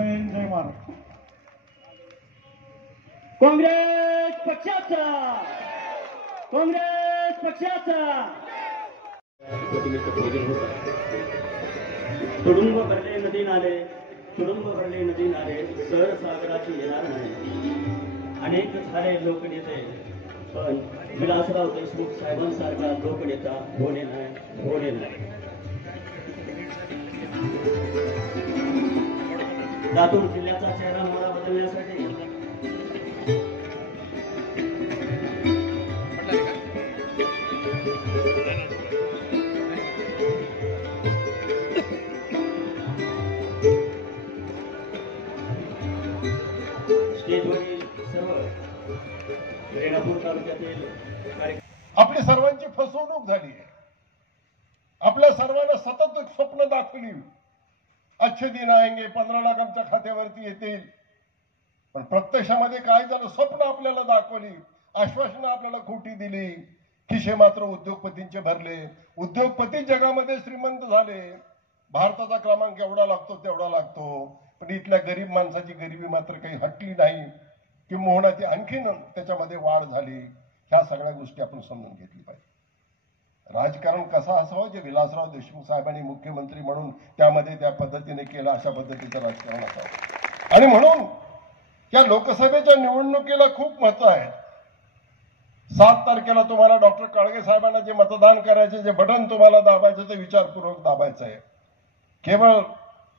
हिंद, जय महाराष्ट्र. काँग्रेस पक्षाचा तुडुंब भरले नदी नाले सर सागराची येणार नाही. अनेक झाले लोकनेते पण विलासराव देशमुख साहेबांसारखा लोकनेता होणे नाही. लातूर जिल्ह्याचा चेहरा मोहरा बदलण्यासाठी आपली सर्वांची फसवणूक झाली आहे. आपल्या सर्वांना सतत स्वप्न दाखवली, अच्छे दिन आएंगे, 15 लाख आमच्या खात्यावरती येतील. पण प्रत्यक्षामध्ये काय झालं? स्वप्न आपल्याला दाखवली, आश्वासनं आपल्याला खोटी दिली, खिशे मात्र उद्योगपतींचे भरले. उद्योगपती जगामध्ये श्रीमंत झाले, भारताचा क्रमांक एवढा लागतो तेवढा लागतो, पण इथल्या गरीब माणसाची गरिबी मात्र काही हटली नाही, किंबहुना ती आणखीन त्याच्यामध्ये वाढ झाली. ह्या सगळ्या गोष्टी आपण समजून घेतली पाहिजे. राजकारण कसं असावं जे विलासराव देशमुख साहेबांनी मुख्यमंत्री म्हणून त्यामध्ये त्या पद्धतीने केलं, अशा पद्धतीचं राजकारण असावं. आणि म्हणून या लोकसभेच्या निवडणुकीला खूप महत्व आहे. 7 तारखेला तुम्हाला डॉक्टर काळगे साहेबांना जे मतदान करायचे, जे बटन तुम्हाला दाबायचं ते विचारपूर्वक दाबायचं आहे. केवळ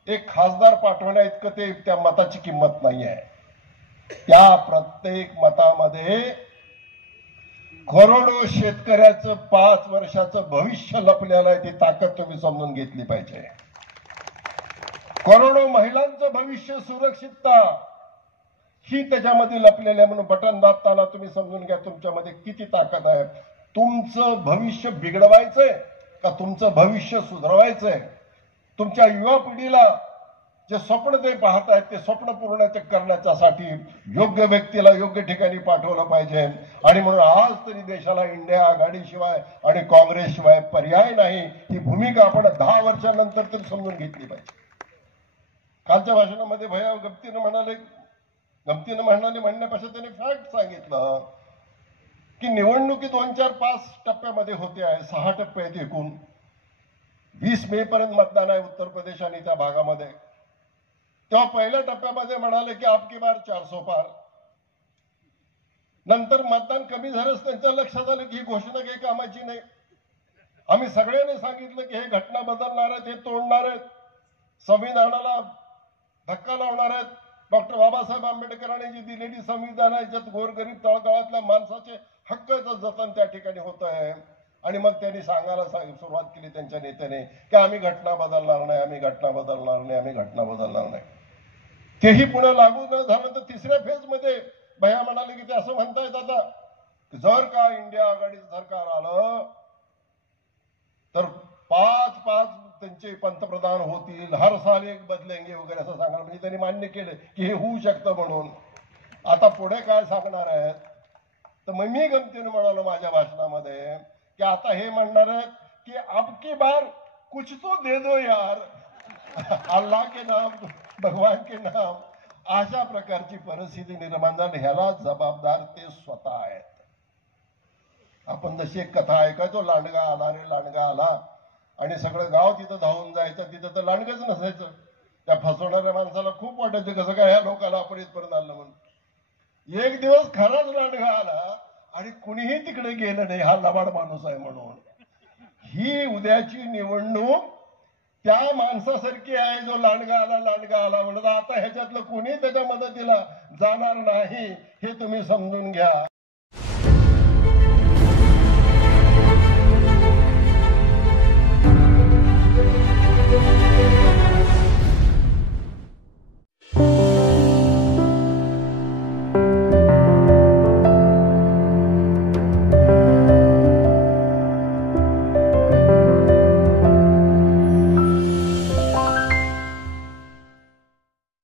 एक खासदार पाठवण्या इतकं ते त्या मताची किंमत नाही आहे. त्या प्रत्येक मतामध्ये करोडो शेतकऱ्याचं 5 वर्षाचं भविष्य लपलेलं आहे. ती ताकद तुम्ही समजून घेतली पाहिजे. करोडो महिलांचं भविष्य, सुरक्षितता ही त्याच्यामध्ये लपलेलं आहे. म्हणून बटन दाबताना तुम्ही समजून घ्या तुमच्यामध्ये किती ताकद आहे. तुमचं भविष्य बिघडवायचंय का तुमचं भविष्य सुधारवायचंय? तुमच्या युवा पिढीला जे स्वप्न ते पाहत आहेत ते स्वप्न पूर्ण करण्यासाठी योग्य व्यक्तीला योग्य ठिकाणी पाठवलं पाहिजे. आणि म्हणून आज तरी देशाला इंडिया आघाडीशिवाय आणि काँग्रेसशिवाय पर्याय नाही. ही भूमिका आपण 10 वर्षानंतर तरी समजून घेतली पाहिजे. कालच्या भाषणामध्ये भैया गमतीनं म्हणण्यापेक्षा त्याने फॅक्ट सांगितलं की निवडणुकी 2, 4, 5 टप्प्यामध्ये होते आहे. 6 टप्पे आहेत एकूण. 20 मे पर्यंत मतदान आहे उत्तर प्रदेश आणि त्या भागामध्ये. तेव्हा पहिल्या टप्प्यामध्ये म्हणाले की आपकी बार 400 पार. नंतर मतदान कमी झालंच त्यांच्या लक्षात आलं की ही घोषणा काही कामाची नाही. आम्ही सगळ्यांनी सांगितलं की हे घटना बदलणार आहेत, हे तोडणार आहेत, संविधानाला धक्का लावणार आहेत. डॉक्टर बाबासाहेब आंबेडकरांनी जी दिलेली संविधान आहे ज्यात गोरगरीब तळागाळातल्या माणसाचे हक्काचं जतन त्या ठिकाणी होत आहे. आणि मग त्यांनी सांगायला सुरुवात केली त्यांच्या नेत्याने की आम्ही घटना बदलणार नाही. तेही पुन्हा लागू न झालं तर 3ऱ्या फेजमध्ये भैया म्हणाले की ते असं म्हणतायत आता जर का इंडिया आघाडीचं सरकार आलं तर 5 त्यांचे पंतप्रधान होतील, हर साल एक बदलेंगे वगैरे असं सांगणार. म्हणजे त्यांनी मान्य केलं की हे होऊ शकतं. म्हणून आता पुढे काय सांगणार आहेत तर मग मी गमतीने म्हणालो माझ्या भाषणामध्ये की आता हे म्हणणार आहेत की अब की बार कुछ तो दे दो यार, अल्लाह के नाम, भगवान के नाम. अशा प्रकारची परिस्थिती निर्माण झाली. ह्याला जबाबदार ते स्वतः आहेत. आपण जशी एक कथा ऐकायचो, लांडगा आला रे लांडगा आला, आणि सगळं गाव तिथं धावून जायचं. तिथं तर लांडगच नसायचं. त्या फसवणाऱ्या माणसाला खूप वाटायचं कसं काय ह्या लोकांना आपण इथपर्यंत आलं म्हणून. एक दिवस खराच लांडगा आला आणि कुणीही तिकडे गेलं नाही, हा लबाड माणूस आहे म्हणून. ही उद्याची निवडणूक त्या माणसासारखी आहे जो लांडगा आला म्हणत. आता ह्याच्यातलं कोणी त्याच्या मदतीला जाणार नाही हे तुम्ही समजून घ्या.